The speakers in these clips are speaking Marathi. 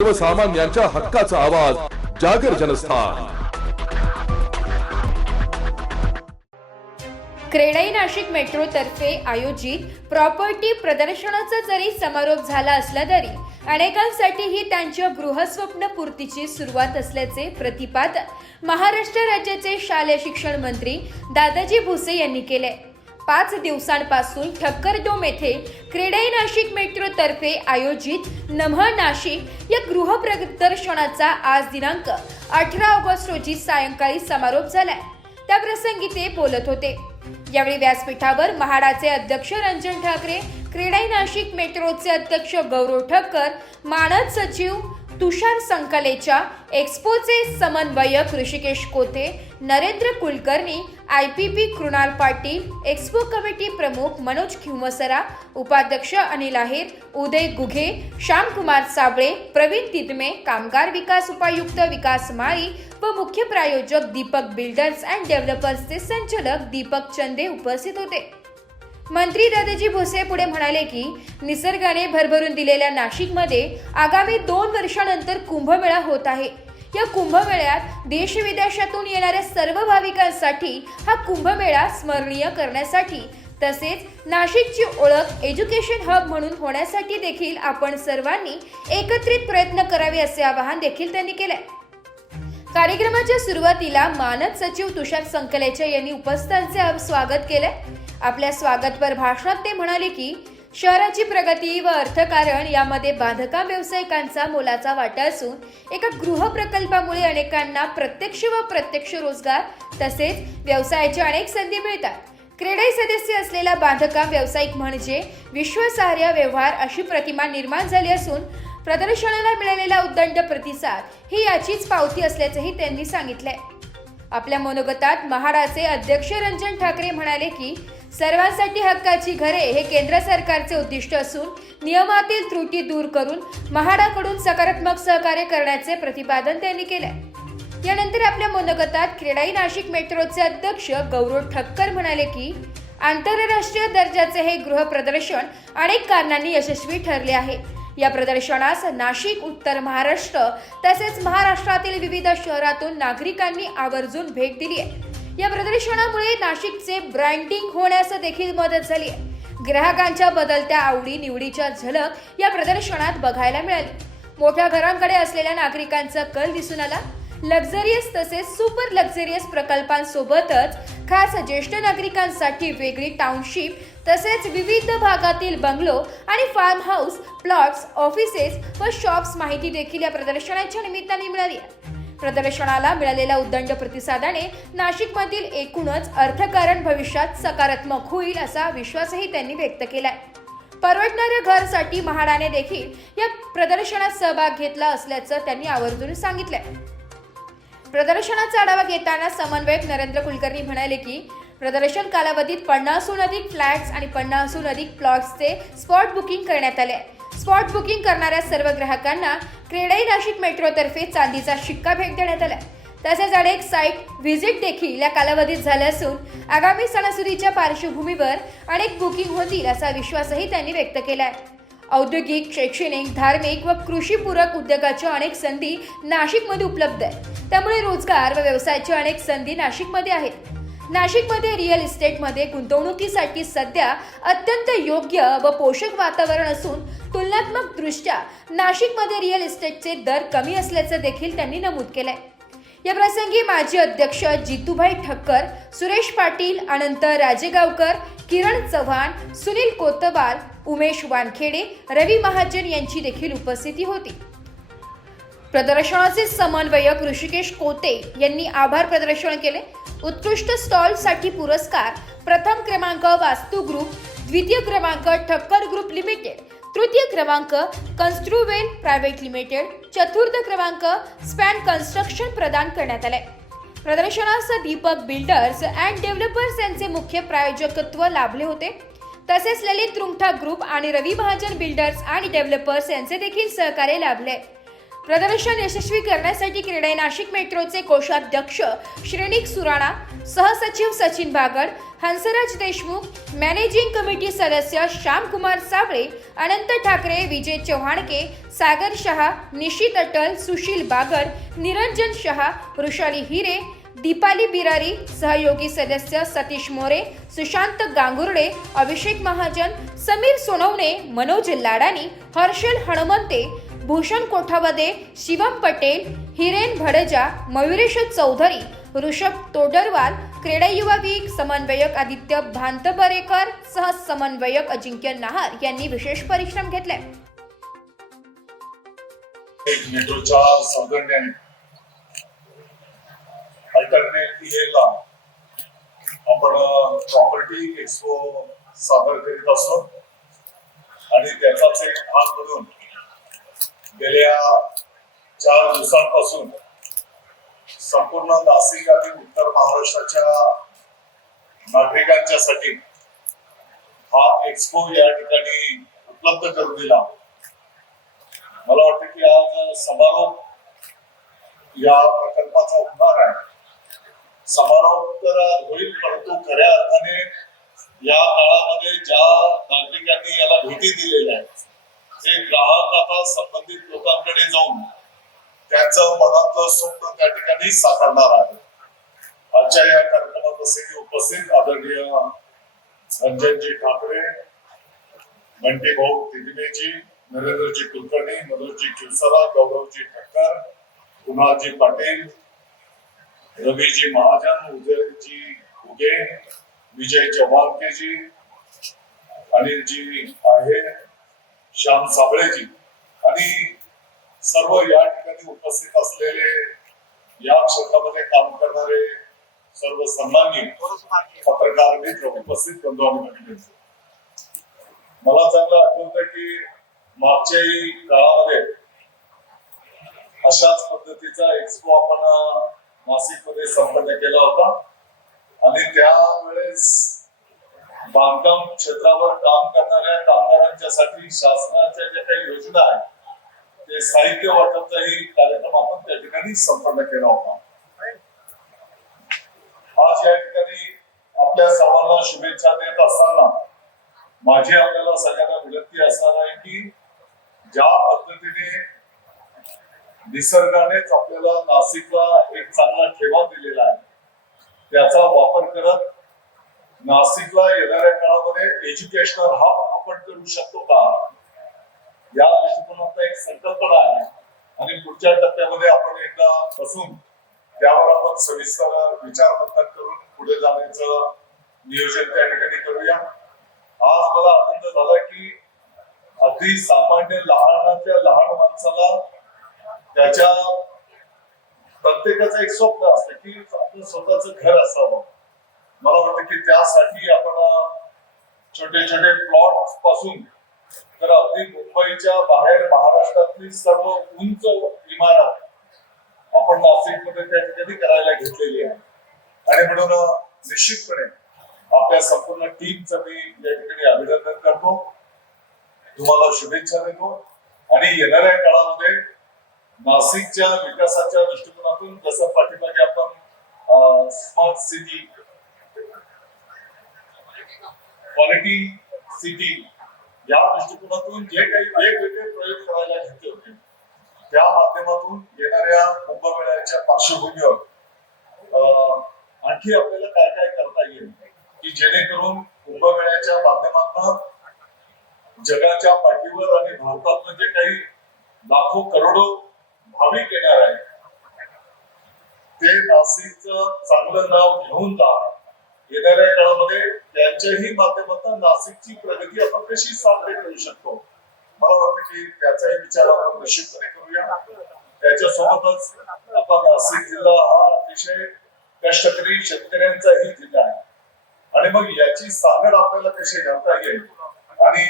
सर्वसामान्यांच्या हक्काचा आवाज जागर जनस्थान। क्रेडाई नाशिक मेट्रो तर्फे आयोजित प्रॉपर्टी प्रदर्शनाचा जरी समारोप झाला असला तरी अनेकांसाठी ही त्यांच्या गृहस्वप्न पूर्तीची सुरुवात असल्याचे प्रतिपादन महाराष्ट्र राज्याचे शालेय शिक्षण मंत्री दादाजी भुसे यांनी केले। 5 दिवसांपासून ठक्कर डोम येथे क्रेडाई नाशिक मेट्रो तर्फे आयोजित नमः नाशिक या गृह प्रदर्शनाचा आज दिनांक 18 ऑगस्ट रोजी सायंकाळी समारोप झालाय। त्या प्रसंगी ते बोलत होते। यावेळी व्यासपीठावर म्हाडाचे अध्यक्ष रंजन ठाकरे, क्रेडाई नाशिक मेट्रोचे अध्यक्ष गौरव ठक्कर, मानद सचिव तुषार संकलेचा, एक्स्पोचे समन्वयक Rishikesh Kote, Narendra Kulkarni, IPP Krunal Patil, expo committee प्रमुख मनोज खिवसरा, उपाध्यक्ष अनिल आहेर, उदय गुघे, श्यामकुमार साबळे, प्रवीण तिदमे, कामगार विकास उपायुक्त विकास माळी व मुख्य प्रायोजक दीपक बिल्डर्स अँड डेव्हलपर्सचे संचालक दीपक चंदे उपस्थित होते। मंत्री दादाजी भुसे पुढे म्हणाले की निसर्गाने भरभरून दिलेल्या नाशिकमध्ये आगामी 2 वर्षांनंतर कुंभमेळा होत आहे। या कुंभमेळ्यात देश विदेशातून येणाऱ्या सर्व भाविकांसाठी हा कुंभमेळा स्मरणीय करण्यासाठी तसेच नाशिकची ओळख एज्युकेशन हब म्हणून होण्यासाठी देखील आपण सर्वांनी एकत्रित प्रयत्न करावे असे आवाहन देखील त्यांनी केले। कार्यक्रमाच्या सुरुवातीला मानद सचिव तुषार संकलेचा यांनी उपस्थितांचे स्वागत केले। आपल्या स्वागतपर भाषणात ते म्हणाले की शहराची प्रगती व अर्थकारण यामध्ये बांधकाम व्यावसायिकांचा मोलाचा वाटा असून एका गृह प्रकल्पामुळे अनेकांना प्रत्यक्ष व अप्रत्यक्ष रोजगार तसेच व्यवसायाच्या अनेक संधी मिळतात। क्रेडाई सदस्य असलेला बांधकाम व्यावसायिक म्हणजे विश्वासार्ह व्यवहार अशी प्रतिमा निर्माण झाली असून प्रदर्शनाला मिळालेला उदंड प्रतिसाद ही याचीच पावती असल्याचंही त्यांनी सांगितलंय। आपल्या मनोगतात म्हाडाचे अध्यक्ष रंजन ठाकरे म्हणाले की सर्वांसाठी हक्काची घरे हे केंद्र सरकारचे उद्दिष्ट असून नियमातील त्रुटी दूर करून म्हाडाकडून सकारात्मक सहकार्य करण्याचे प्रतिपादन त्यांनी केले। यानंतर आपल्या मनोगतात क्रेडाई नाशिक मेट्रोचे अध्यक्ष गौरव ठक्कर म्हणाले की आंतरराष्ट्रीय दर्जाचे हे गृह प्रदर्शन अनेक कारणांनी यशस्वी ठरले आहे। या प्रदर्शनास नाशिक, उत्तर महाराष्ट्र तसेच महाराष्ट्रातील विविध शहरातून नागरिकांनी आवर्जून भेट दिली आहे। या प्रदर्शनामुळे नाशिकचे ब्रँडिंग होण्यास देखील मदत झाली आहे। ग्राहकांच्या बदलत्या आवडी निवडीच्या झलक या प्रदर्शनात बघायला मिळाली। मोठ्या घरांकडे असलेल्या नागरिकांचा कल दिसून आला। लक्झरियस तसेच सुपर लक्झरियस प्रकल्पांसोबतच खास ज्येष्ठ नागरिकांसाठी वेगळी टाउनशिप तसेच विविध भागातील बंगलो आणि फार्म हाऊस प्लॉट्स, ऑफिसेस व शॉप्स माहिती देखील या प्रदर्शनाच्या निमित्ताने मिळाली आहे। प्रदर्शनाला मिळालेल्या उदंड प्रतिसादाने नाशिकमधील एकूणच अर्थकारण भविष्यात सकारात्मक होईल असा विश्वासही त्यांनी व्यक्त केलाय। परवडणाऱ्या घरासाठी म्हाडाने देखील या प्रदर्शनात सहभाग घेतला असल्याचं त्यांनी आवर्जून सांगितलंय। प्रदर्शनाचा आढावा घेताना समन्वयक नरेंद्र कुलकर्णी म्हणाले की प्रदर्शन कालावधीत 50हून अधिक फ्लॅट्स आणि 50हून अधिक प्लॉट्सचे स्पॉट बुकिंग करण्यात आले। स्पॉट बुकिंग करणाऱ्या सर्व ग्राहकांना क्रेडाई नाशिक मेट्रो तर्फे चांदीचा शिक्का भेट देण्यात आला। तसेच अनेक साईट व्हिजिट देखील या कालावधीत झाले असून आगामी सणासुदीच्या पार्श्वभूमीवर अनेक बुकिंग होतील असा विश्वासही त्यांनी व्यक्त केलाय। औद्योगिक, शैक्षणिक, धार्मिक व कृषीपूरक उद्योगाच्या अनेक संधी नाशिकमध्ये उपलब्ध आहेत। त्यामुळे रोजगार व व्यवसायाच्या अनेक संधी नाशिकमध्ये आहेत। नाशिकमध्ये रिअल इस्टेटमध्ये गुंतवणुकीसाठी सध्या अत्यंत योग्य व पोषक वातावरण असून तुलनात्मक दृष्ट्या नाशिकमध्ये रिअल इस्टेटचे दर कमी असल्याचं देखील त्यांनी नमूद केलंय। या प्रसंगी माजी अध्यक्ष जितूभाई ठक्कर, सुरेश पाटील, अनंत राजेगावकर, किरण चव्हाण, सुनील कोतवाल, उमेश वानखेडे, रवी महाजन यांची देखील उपस्थिती होती। प्रदर्शनाचे समन्वयक ऋषिकेश कोते यांनी आभार प्रदर्शन केले। उत्कृष्ट स्टॉलसाठी पुरस्कार प्रथम क्रमांक वास्तू ग्रुप, द्वितीय क्रमांक ठक्कर ग्रुप लिमिटेड, तृतीय क्रमांक कन्स्ट्रुवेन प्रायव्हेट लिमिटेड, चतुर्थ क्रमांक स्पॅन कन्स्ट्रक्शन प्रदान करण्यात आले। प्रदर्शनास दीपक बिल्डर्स अँड डेव्हलपर्स यांचे मुख्य प्रायोजकत्व लाभले होते। तसेच ललित रुंगठा ग्रुप आणि रवी महाजन बिल्डर्स आणि डेव्हलपर्स यांचे देखील सहकार्य लाभले। प्रदर्शन यशस्वी करण्यासाठी क्रीडा नाशिक मेट्रोचे कोषाध्यक्ष श्रेणिक सुराणा, सहसचिव सचिन बागड, हंसराज देशमुख, मॅनेजिंग कमिटी सदस्य श्यामकुमार साबळे, अनंत ठाकरे, विजय चव्हाणके, सागर शहा, निशित अटल, सुशील बागड, निरंजन शहा, वृषाली हिरे, दीपाली बिरारी, सहयोगी सदस्य सतीश मोरे, सुशांत गांगुर्डे, अभिषेक महाजन, समीर सोनवणे, मनोज लाडानी, हर्षल हनुमंते, भूषण कोठावदे, शिवम पटेल, हिरेन भडजा, मयुरेश चौधरी, ऋषभ तोडरवाल, क्रीडा युवा वीक समन्वयक आदित्य भांतबरेकर सह समन्वयक अजिंक्य नाहर यांनी विशेष परिश्रम घेतले. मेट्रोच्या सौजन्याने अल्टरनेट इव्हेंटला आपण प्रॉपर्टी एक्सपो सादर करीत असतो आणि त्याचाच एक भाग म्हणून गेल्या 4 दिवसांपासून संपूर्ण नाशिक आणि उत्तर महाराष्ट्राच्या नागरिकांच्यासाठी हा एक्सपो या ठिकाणी उपलब्ध करून दिला. मला वाटतं की आज समारोप या प्रकल्पाचा होणार आहे. समारोप तर होईल, परंतु खऱ्या अर्थाने या काळामध्ये ज्या नागरिकांनी याला भेटी दिलेल्या आहेत ते ग्राहक आता संबंधित लोकांकडे जाऊन त्यांचं मनातलं स्वप्न त्या ठिकाणी साकारणार आहे. आजच्या या कार्यक्रमात प्रसंगी उपस्थित आदरणीय रंजनजी ठाकरे, बंटी भाऊ तिगमेजी, नरेंद्रजी कुलकर्णी, मनोजजी खिरसरा, गौरवजी ठक्कर, कुणालजी पाटील, रवीजी महाजन, उदयजी उगे, विजय चव्हाणकेजी, अनिलजी आहे, श्याम साबळेजी आणि सर्व या ठिकाणी उपस्थित असलेले या क्षेत्रामध्ये काम करणारे सर्व सन्माननीय पत्रकार मित्र, उपस्थित बंधू आणि भगिनी, मला चांगलं आठवतं की मागच्याही काळामध्ये अशाच पद्धतीचा एक्सपो आपण नाशिकमध्ये संपन्न केला होता आणि त्यावेळेस बांधकाम क्षेत्रावर काम करणाऱ्या कामगारांच्यासाठी शासनाच्या ज्या काही योजना आहेत ते साहित्य वाटपचाही कार्यक्रम आपण त्या ठिकाणी संपन्न केला होता. आज या ठिकाणी आपल्या सर्वांना शुभेच्छा देत असताना माझी आपल्याला सगळ्यांना विनंती असणार आहे की ज्या पद्धतीने निसर्गानेच आपल्याला नाशिकला एक चांगला ठेवा दिलेला आहे त्याचा वापर करत नाशिकला येणाऱ्या काळामध्ये एज्युकेशनल हब आपण करू शकतो का, या दृष्टिकोनाचा एक संकल्पना आहे आणि पुढच्या टप्प्यामध्ये आपण एकदा बसून त्यावर आपण सविस्तर विचारमंथन करून पुढे जाण्याचं नियोजन त्या ठिकाणी करूया. आज मला आनंद झाला की अगदी सामान्य लहानाच्या लहान माणसाला त्याच्या प्रत्येकाचं एक स्वप्न असतं की आपलं स्वतःचं घर असावं. मला वाटतं की त्यासाठी आपण छोटे छोटे प्लॉट पासून तर अगदी मुंबईच्या बाहेर महाराष्ट्रातली सर्व उंच इमारत आपण नाशिकमध्ये त्या ठिकाणी करायला घेतलेली आहे आणि म्हणून निश्चितपणे आपल्या संपूर्ण टीमचं मी या ठिकाणी अभिनंदन करतो, तुम्हाला शुभेच्छा देतो आणि येणाऱ्या काळामध्ये नाशिकच्या विकासाच्या दृष्टिकोनातून जसं पाठीमागे आपण स्मार्ट सिटी, क्वालिटी सिटी या दृष्टिकोनातून जे काही वेगवेगळे प्रयोग करायला घेतले होते त्या माध्यमातून येणाऱ्या कुंभमेळ्याच्या पार्श्वभूमीवर आणखी आपल्याला काय काय करता येईल की जेणेकरून कुंभमेळ्याच्या माध्यमातून जगाच्या पाठीवर आणि भारतातलं जे काही लाखो करोडो भाविक येणार आहे ते नाशिकचं चांगलं नाव घेऊन जा. येणाऱ्या काळामध्ये त्यांच्याही माध्यमातून नाशिकची प्रगती आपण कशी साध्य करू शकतो, मला वाटतं की त्याचाही विचार आपण निश्चितपणे करूया. त्याच्यासोबतच आपला नाशिक जिल्हा हा अतिशय कष्टकरी शेतकऱ्यांचाही जिल्हा आहे आणि मग याची सांगड आपल्याला कशी घालता येईल आणि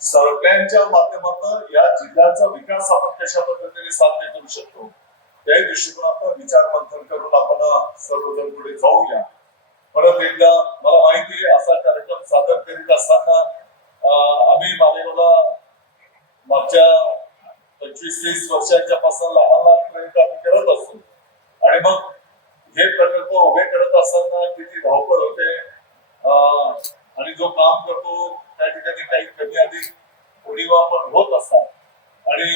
सगळ्यांच्या माध्यमातून या जिल्ह्याचा विकास आपण कशा पद्धतीने साध्य करू शकतो त्याही दृष्टिकोनातून विचार मंथन करून आपण सर्वजण पुढे जाऊया. परत एकदा मला माहिती आहे असा कार्यक्रम सादर करीत असताना आम्ही मालेगावला मागच्या 25-30 वर्षांच्या पासून लहान लहानपर्यंत आम्ही करत असतो. आणि मग हे प्रकल्प उभे करत असताना किती धावपळ होते, आणि जो काम करतो त्या ठिकाणी काही कमी अधिक उणीवा पण होत असतात आणि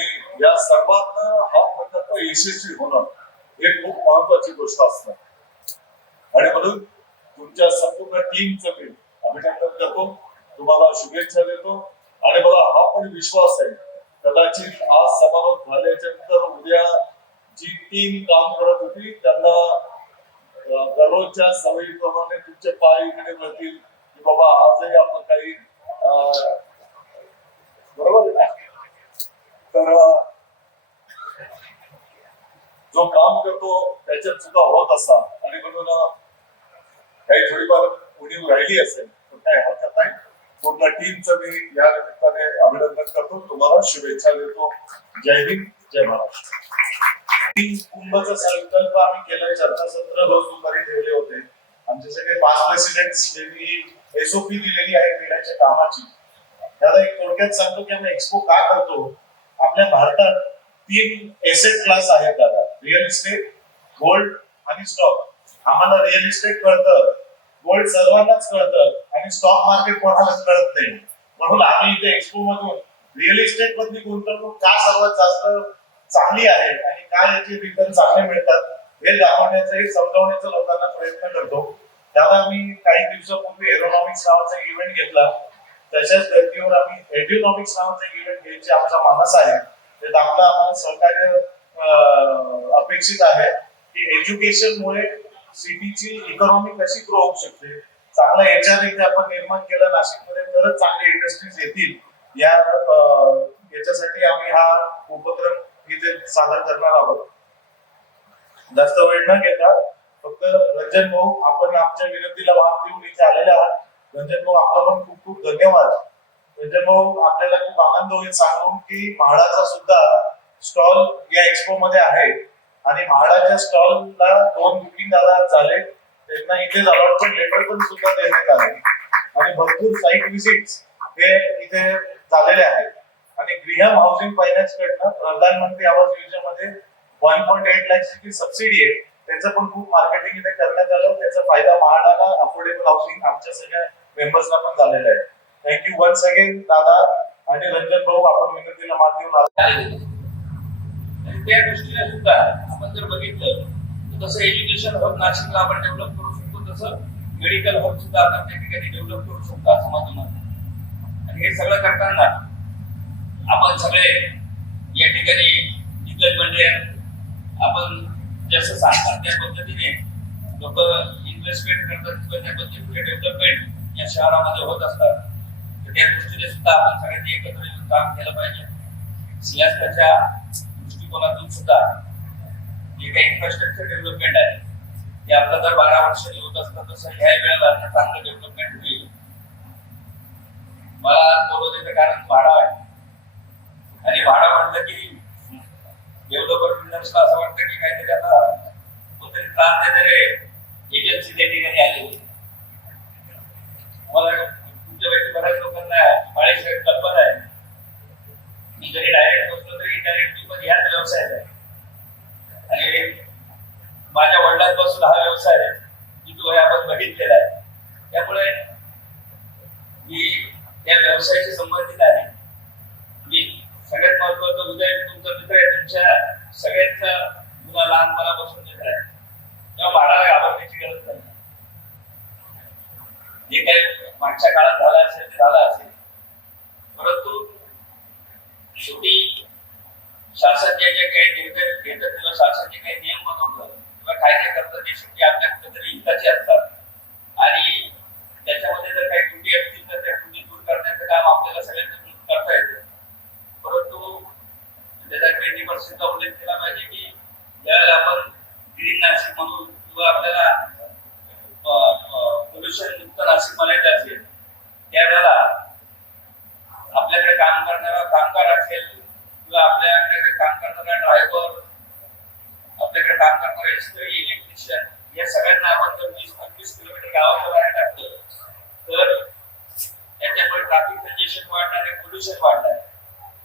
या सर्वात हा प्रकल्प यशस्वी होणं हे खूप महत्वाची गोष्ट असते. आणि म्हणून तुमच्या संपूर्ण टीमचं मी अभिनंदन करतो, तुम्हाला शुभेच्छा देतो. आणि मला हा पण विश्वास आहे, कदाचित आज समारोप झाल्याच्या नंतर उद्या जी टीम काम करत होती त्यांना दररोजच्या सवयीप्रमाणे तुमचे पाय इकडे वळतील की बाबा आजही आपण काही बरोबर आहे ना. तर जो काम करतो त्याच्यात सुद्धा होत असतात आणि म्हणून काही थोडीफार उणीव राहिली असेल तर काही हरकत नाही. पूर्ण टीमचं मी या निमित्ताने अभिनंदन करतो, तुम्हाला शुभेच्छा देतो. जय हिंद, जय महाराष्ट्र. कुंभचा संकल्प आम्ही केलाय, चर्चासत्र रोज दुपारी ठेवले होते. आमचे सगळे 5 प्रेसिडेंट्स ज्यांनी एसओपी दिलेली आहे क्रीडाच्या कामाची. दादा एक थोडक्यात सांगतो की आम्ही एक्सपो का करतो. आपल्या भारतात 3 एसेट क्लास आहेत दादा, रिअल इस्टेट, गोल्ड आणि स्टॉक. आम्हाला रिअल इस्टेट कळतं, गोल्ड सर्वांनाच कळतं आणि स्टॉक मार्केट कोणालाच कळत नाही. म्हणून आम्ही इथे एक्सपो मधून रिअल इस्टेट मधली गुंतवणूक का सर्वात जास्त चांगली आहे आणि काय याचे रिटर्न चांगले मिळतात हे दाखवण्याचा, हे समजावण्याचा लोकांना प्रयत्न करतो. दादा आम्ही काही दिवसापूर्वी एरोनॉमिक्स नावाचा इव्हेंट घेतला, तशाच धर्तीवर आम्ही एड्युनॉमिक्स नावाचा इव्हेंट घ्यायचे आमचा मानस आहे. त्यात आपलं आम्हाला सहकार्य अपेक्षित आहे की एज्युकेशनमुळे सिटीची इकॉनॉमी कशी ग्रो होऊ शकते, चांगला एचआर इथे आपण निर्माण केलं नाशिकमध्ये तरच चांगले इंडस्ट्रीज येतील. याच्यासाठी आम्ही हा उपक्रम इथे सादर करणार आहोत. जास्त वेळ न घेता फक्त रंजन भाऊ, आपण आमच्या विनंतीला मान देऊन इथे आलेले आहात. रंजन भाऊ आपला पण खूप खूप धन्यवाद. रंजन भाऊ आपल्याला खूप आनंद होईल सांगून की म्हाडाचा सुद्धा स्टॉल या एक्सपो मध्ये आहे आणि म्हाडाच्या स्टॉलला 2 बुकिंग दादा झाले, त्यांना इथे अलॉटमेंट लेटर पण सुद्धा देण्यात आले आणि भरपूर साईट व्हिजिट्स हे इथे झालेले आहेत. आणि ग्रीहम हाऊसिंग फायनान्स कडनं प्रधानमंत्री आवास योजनेमध्ये 1.8 लाखची सबसिडी आहे, त्याचं पण खूप मार्केटिंग इथे करण्यात आलं. त्याचा फायदा म्हाडाला, अफोर्डेबल हाऊसिंग आमच्या सगळ्या मेंबर्सना पण झालेला आहे. थँक्यू वन्स अगेन दादा आणि रंजन भाऊ, आपण विनंतीला मान देऊन आले. त्या दृष्टीने सुद्धा आपण जर बघितलं तर तसं एज्युकेशन हब नाशिकला आपण डेव्हलप करू शकतो, तसं मेडिकल हब सुद्धा आपण त्या ठिकाणी डेव्हलप करू शकतो असं माझं मत आहे. आणि हे सगळं करताना आपण सगळे या ठिकाणी दिग्गज म्हणजे आपण जसं सांगतात त्या पद्धतीने लोक इन्व्हेस्टमेंट करतात किंवा त्या पद्धतीने डेव्हलपमेंट या शहरामध्ये होत असतात. तर त्या दृष्टीने सुद्धा आपण सगळ्यांनी एकत्र येऊन काम केलं पाहिजे. सिंहासनाच्या दृष्टिकोनातून सुद्धा जे काही इन्फ्रास्ट्रक्चर डेव्हलपमेंट आहे ते आपलं जर 12 वर्षांनी होत असतं तसं ह्या वेळेला चांगलं डेव्हलपमेंट होईल. मला बोलवण्याचं कारण भाडा आहे आणि भाडा म्हटलं की डेव्हलपर बिल्डर्सला असं वाटतं की काहीतरी आता कोणतरी त्रास देणारे एजन्सी त्या ठिकाणी आली. मला तुमच्यापैकी बऱ्याच लोकांना भाड्याची कल्पना आहे. मी जरी डायरेक्ट बसलो तरी इनडायरेक्टली पण ह्याच व्यवसायात आहे आणि माझ्या वडिलांपासून हा व्यवसाय आहे की तो आपण बघितलेला आहे. त्यामुळे मी या व्यवसायाशी संबंधित आहे. मी सगळ्यात महत्वाचं उदय तुमचा मित्र आहे, तुमच्या सगळ्यांचा मुला लहानपणापासून मित्र आहे, तेव्हा भाडाला घाबरण्याची गरज नाही. जे काही मागच्या काळात झालं असेल ते झालं असेल, परंतु शेवटी शासन जे जे काही निर्णय घेतात किंवा शासन जे काही नियम बनवतात किंवा कायदे करतात ते शेवटी आपल्या कुठेतरी हिताचे असतात आणि त्याच्यामध्ये जर काही त्रुटी असतील तर त्या त्रुटी दूर करण्याचं काम आपल्याला सगळ्यांना मिळून करता येतं. परंतु त्याचा 20% उल्लेख केला पाहिजे की ज्यावेळेला आपण ग्रीन नाशिक म्हणून किंवा आपल्याला पोल्युशन मुक्त नाशिक म्हणायचं असेल त्यावेळेला आपल्याकडे काम करणारा कामगार असेल किंवा आपल्याकडे काम करणारा ड्रायव्हर, आपल्याकडे काम करणारा इस्त्री, इलेक्ट्रिशियन या सगळ्यांना आपण जर 20-25 किलोमीटर गावाच्या बाहेर टाकलं तर त्याच्यामुळे ट्रॅफिक कंजेशन वाढणार आहे, पोल्युशन वाढणार आहे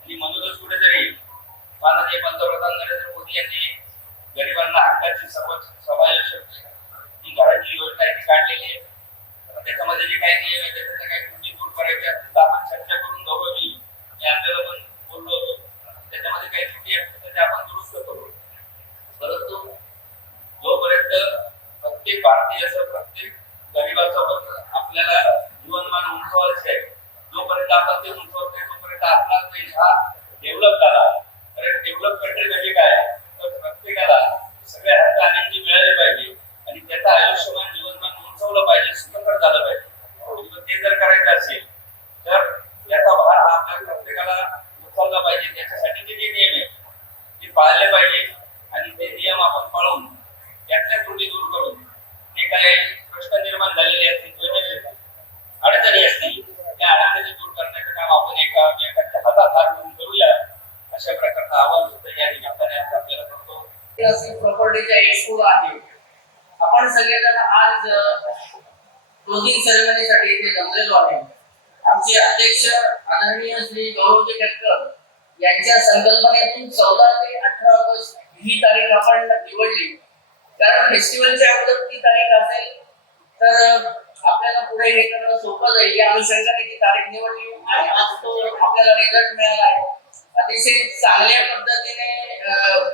आणि म्हणूनच कुठेतरी पंतप्रधान नरेंद्र मोदी यांनी गरिबांना हक्काची समावेशक ही घराची योजना ती काढलेली आहे. त्याच्यामध्ये जे काही नियम आहे त्याच्या काही त्रुटी दूर करायच्या असतील तर आपण चर्चा करून गौरवली. मी आपल्याला पण बोललो होतो त्याच्यामध्ये काही त्रुटी असतील तर ते आपण दुरुस्त करू. परंतु जोपर्यंत प्रत्येक भारतीय असं प्रत्येक गरीबाचं आपल्याला जीवनमान उंचवायचं आहे, जोपर्यंत आपण ते उंचवत नाही तोपर्यंत आपला देश हा डेव्हलप झाला. कारण डेव्हलप कंट्री म्हणजे काय, तर प्रत्येकाला सगळ्या हक्क आनंदी मिळाले पाहिजे आणि त्याचं आयुष्यमान जीवनमान उंचवलं पाहिजे, सुखकर झालं पाहिजे. ते जर करायचं असेल तर याचा भार हा आपल्या प्रत्येकाला उचलला पाहिजे. त्याच्यासाठी जे नियम आहेत ते पाळले पाहिजे आणि ते नियम आपण पाळून त्यातल्या त्रुटी दूर करून जे काही प्रश्न निर्माण झालेले असतील, अडचणी असतील, त्या अडचणी दूर करण्याचं काम आपण एकाच्या हातात हात घेऊन करूया, अशा प्रकारचं आवाहन सुद्धा या निमित्ताने आपल्याला करतो. प्रॉपर्टीचा एक्सपो आहे. आपण सगळेजण आज क्लोजिंग सेरेमनीसाठी इथे जमलेलो आहे. आमचे अध्यक्ष आदरणीय श्री गौरवजी ठक्कर यांच्या संकल्पनेतून 14 ते 18 ऑगस्ट ही तारीख आपण निवडली. कारण फेस्टिवलच्या अगोदर ती तारीख असेल तर आपल्याला पुढे हे करणं सोपं जाईल या अनुषंगाने ती तारीख निवडली आणि आज तो आपल्याला रिझल्ट मिळाला आहे. अतिशय चांगल्या पद्धतीने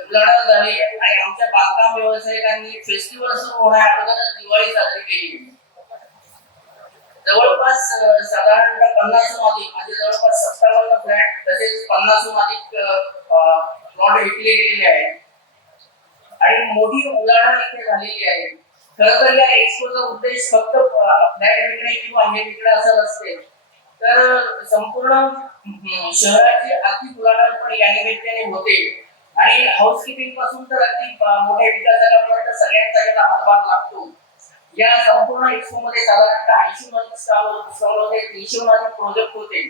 उलाढाल झाली आणि आमच्या बांधकाम व्यावसायिकांनी फेस्टिवल सुरू होण्या अगोदरच दिवाळी साजरी केली. जवळपास साधारणतः 50हून अधिक म्हणजे जवळपास 57 फ्लॅट तसेच 50हून अधिक प्लॉट विकले गेलेले आहेत आणि मोठी उलाढाल इथे झालेली आहे. खरं तर या एक्सपोचा उद्देश फक्त फ्लॅट विकणे किंवा हे विकणे असं नसते, तर संपूर्ण शहराची आर्थिक उलाढाल पण या निमित्ताने होते आणि हाऊसकीपिंग पासून तर अगदी मोठ्या विकासापर्यंत सगळ्यांचा याला हातभार लागतो. या संपूर्ण एक्सपो मध्ये साधारणतः 80 अधिक स्टॉल होते, 300 अधिक प्रोजेक्ट होते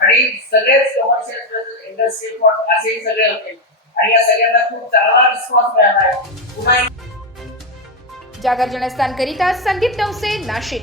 आणि सगळेच कमर्शियल इंडस्ट्रियल असेही सगळे होते आणि या सगळ्यांना खूप चांगला रिस्पॉन्स मिळाला आहे. पुन्हा जागर जनस्थान करिता संदीप नवसे, नाशिक.